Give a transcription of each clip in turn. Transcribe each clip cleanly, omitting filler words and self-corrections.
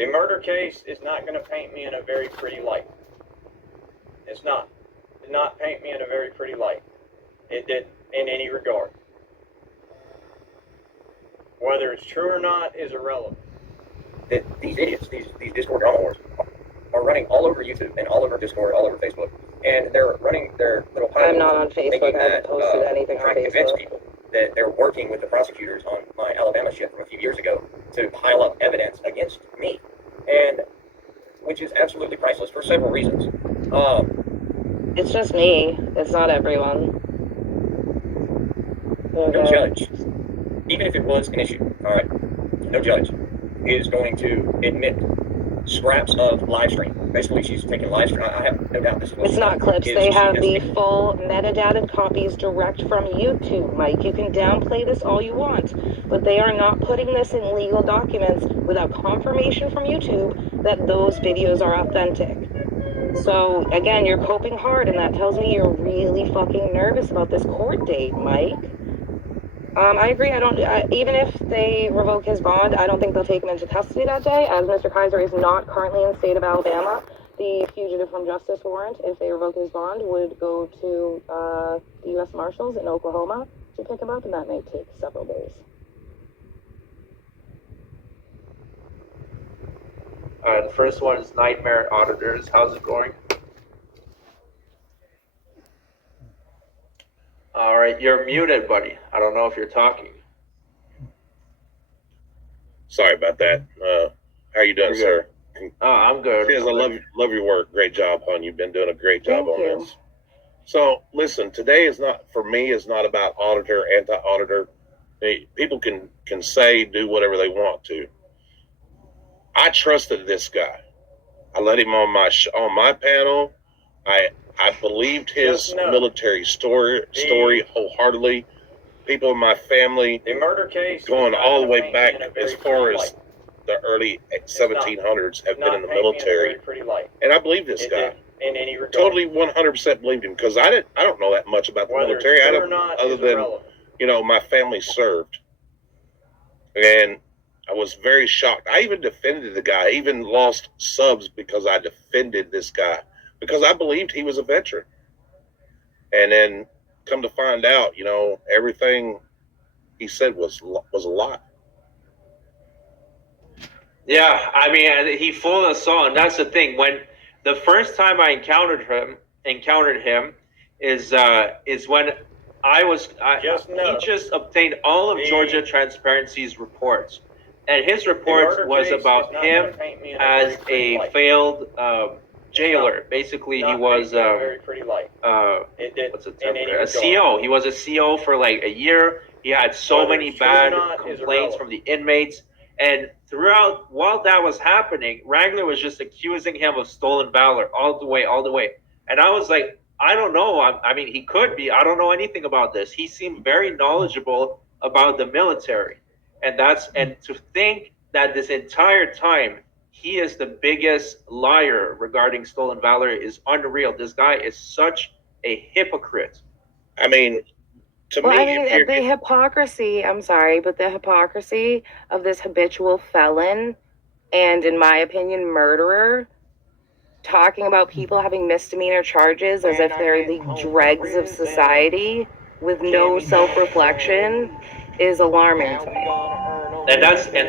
The murder case is not going to paint me in a very pretty light. It's not. It did not paint me in a very pretty light. It didn't, in any regard. Whether it's true or not is irrelevant. These idiots, these Discord drama wars, are running all over YouTube and all over Discord, all over Facebook, and they're running their little pilot. I'm not on Facebook. I haven't posted anything on trying to convince Facebook. people that they're working with the prosecutors on my Alabama shit from a few years ago to pile up evidence against me, and which is absolutely priceless for several reasons. It's just me. It's not everyone. No judge, even if it was an issue, all right, no judge is going to admit scraps of live stream. Basically, she's taking live stream. I have no doubt this is what it's not clips. They have the full metadata copies direct from YouTube, Mike. You can downplay this all you want, but they are not putting this in legal documents without confirmation from YouTube that those videos are authentic. So, again, you're coping hard, and that tells me you're really fucking nervous about this court date, Mike. I agree. Even if they revoke his bond, I don't think they'll take him into custody that day, as Mr. Kaiser is not currently in the state of Alabama. The fugitive from justice warrant, if they revoke his bond, would go to the U.S. Marshals in Oklahoma to pick him up, and that may take several days. All right, the first one is Nightmare Auditors. How's it going? All right, you're muted, buddy. I don't know if you're talking. Sorry about that. How you doing, sir? I'm good. Cheers, I love your work. Great job, hon. You've been doing a great job on this. So, listen, today is not, for me, is not about auditor, anti-auditor. People can say, do whatever they want to. I trusted this guy. I let him on my panel. I believed his military story wholeheartedly. People in my family, the murder case going all the way back as far as the early 1700s, have been in the military, and I believe this guy. In any regard. Totally 100% believed him, because I don't know that much about the military. I don't, other than my family served, and I was very shocked. I even defended the guy. I even lost subs because I defended this guy, because I believed he was a veteran. And then come to find out, everything he said was a lie. Yeah, I mean, he fooled us all, and that's the thing. When the first time I encountered him is when he just obtained all of Georgia Transparency's reports, and his report was about him as a failed jailer. Basically, he was a CO. He was a CO for like a year. He had so many bad complaints from the inmates, and while that was happening, Wrangler was just accusing him of stolen valor all the way. And I was like, I don't know. I mean, he could be. I don't know anything about this. He seemed very knowledgeable about the military, and to think that this entire time he is the biggest liar regarding stolen valor is unreal. This guy is such a hypocrite. I mean, the hypocrisy, I'm sorry, but the hypocrisy of this habitual felon and, in my opinion, murderer talking about people having misdemeanor charges as if they're the dregs of society with no self-reflection is alarming to me. And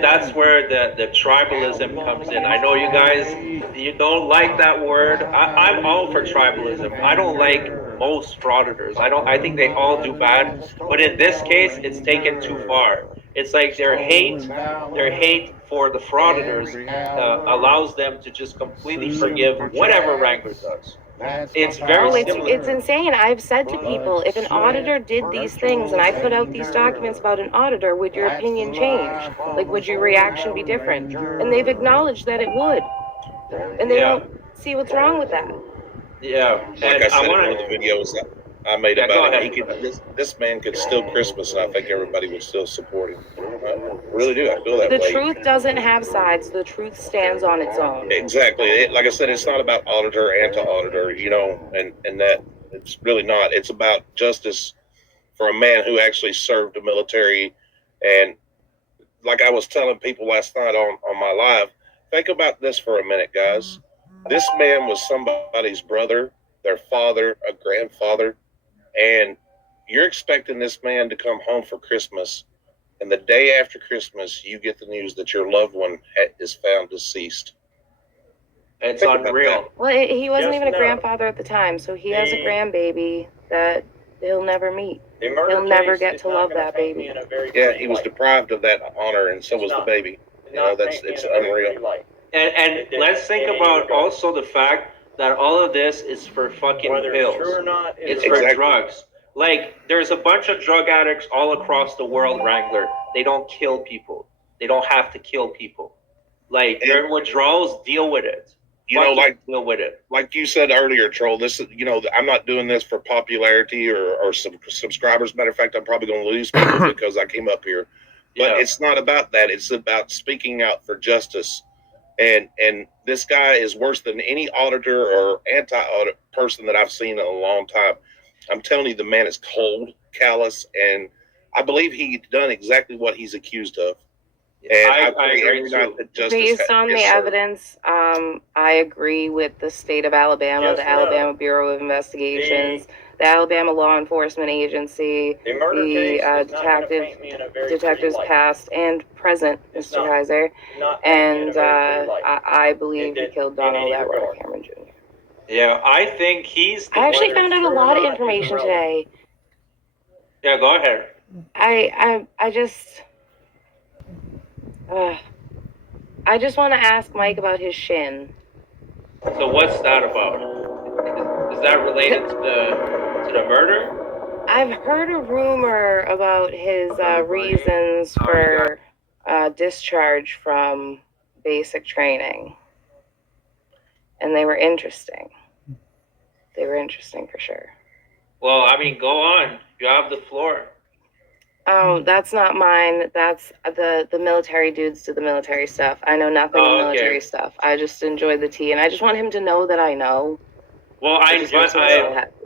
that's where the tribalism comes in. I know you guys, you don't like that word. I'm all for tribalism. I don't like most frauditors. I think they all do bad. But in this case, it's taken too far. It's like their hate for the frauditors allows them to just completely forgive whatever Wrangler does. It's very similar. It's insane. I've said to people, if an auditor did these things and I put out these documents about an auditor, would your opinion change? Like, would your reaction be different? And they've acknowledged that it would. And they don't see what's wrong with that. Yeah. Like I said in one of the videos I made about it, this man could steal Christmas, and I think everybody would still support him. I really do. I feel that way. The truth doesn't have sides. The truth stands on its own. Exactly. Like I said, it's not about auditor, anti-auditor, and that it's really not. It's about justice for a man who actually served the military. And like I was telling people last night on my live, think about this for a minute, guys. This man was somebody's brother, their father, a grandfather, and you're expecting this man to come home for Christmas, and the day after Christmas, you get the news that your loved one is found deceased. It's unreal. Well, he wasn't even a grandfather at the time, so he has a grandbaby that he'll never meet. He'll never get to love that baby. Yeah, he was deprived of that honor, and so was the baby. You know, it's unreal. And let's think about also the fact that all of this is for fucking pills. True or not, it's for drugs. Like, there's a bunch of drug addicts all across the world, Wrangler. They don't kill people. They don't have to kill people. Like, their withdrawals, deal with it. You know, deal with it. Like you said earlier, Troll, this is, you know, I'm not doing this for popularity or some subscribers. Matter of fact, I'm probably going to lose people because I came up here. But it's not about that. It's about speaking out for justice. And this guy is worse than any auditor or anti-audit person that I've seen in a long time. I'm telling you, the man is cold, callous, and I believe he's done exactly what he's accused of. And I agree too. Based on the evidence, I agree with the state of Alabama, the Alabama Bureau of Investigations, the Alabama Law Enforcement Agency, the detectives past and present, Mr. Kaiser, and I believe he killed Donald Atwater Cameron Jr. Yeah, I think he's... I actually found out a lot of information today. Yeah, go ahead. I just want to ask Mike about his shin. So what's that about? Is that related to the murder? I've heard a rumor about his reasons for discharge from basic training. And they were interesting. They were interesting for sure. Well, I mean, go on. You have the floor. Oh, that's not mine. That's the military dudes do the military stuff. I know nothing of military stuff. I just enjoy the tea, and I just want him to know that I know. Well,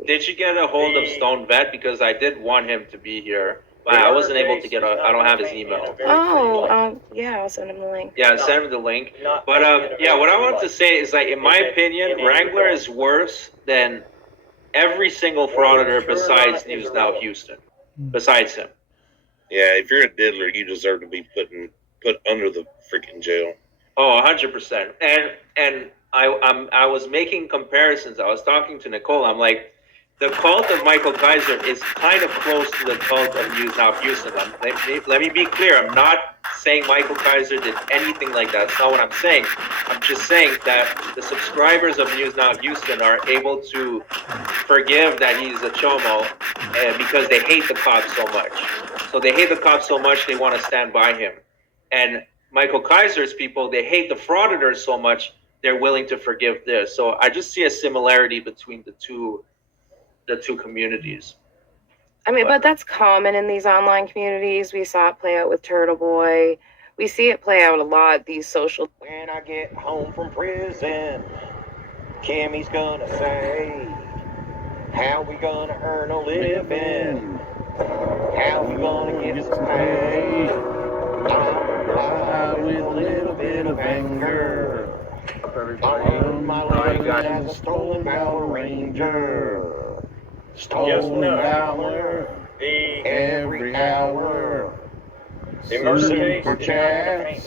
did you get a hold of Stone Vet? Because I did want him to be here, but I wasn't able to get I don't have his email. Yeah, I'll send him the link. Yeah, send him the link. But what I want to say is, like, in my opinion, Wrangler is worse than every single frauditor besides News Now Houston. Besides him. Yeah, if you're a diddler, you deserve to be put under the freaking jail. Oh, 100%. And I was making comparisons. I was talking to Nicole. I'm like, the cult of Michael Kaiser is kind of close to the cult of News Now Houston. Let me be clear. I'm not saying Michael Kaiser did anything like that. That's not what I'm saying. I'm just saying that the subscribers of News Now Houston are able to forgive that he's a chomo because they hate the cops so much. So they hate the cops so much they want to stand by him. And Michael Kaiser's people, they hate the frauditors so much they're willing to forgive this. So I just see a similarity between the two communities. I mean, but that's common in these online communities. We saw it play out with Turtle Boy. We see it play out a lot, these social... When I get home from prison, Kimmy's gonna say, how we gonna earn a living? How we gonna get some pay? I'm alive with a little bit of anger. On my leg as a stolen Power Ranger. Stolen valor every hour. Immersion for chaff,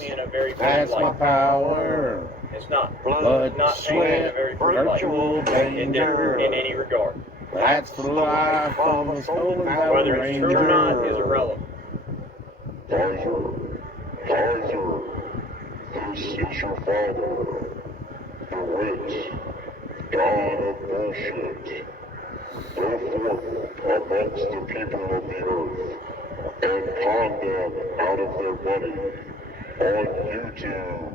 that's my power. It's not blood, not sweat, virtual danger in any regard. That's the life of a stolen Power Ranger. Whether it's true or not is irrelevant. Kaiser, this is your father, the wit, god of bullshit. Go forth amongst the people of the earth and con them out of their money on YouTube.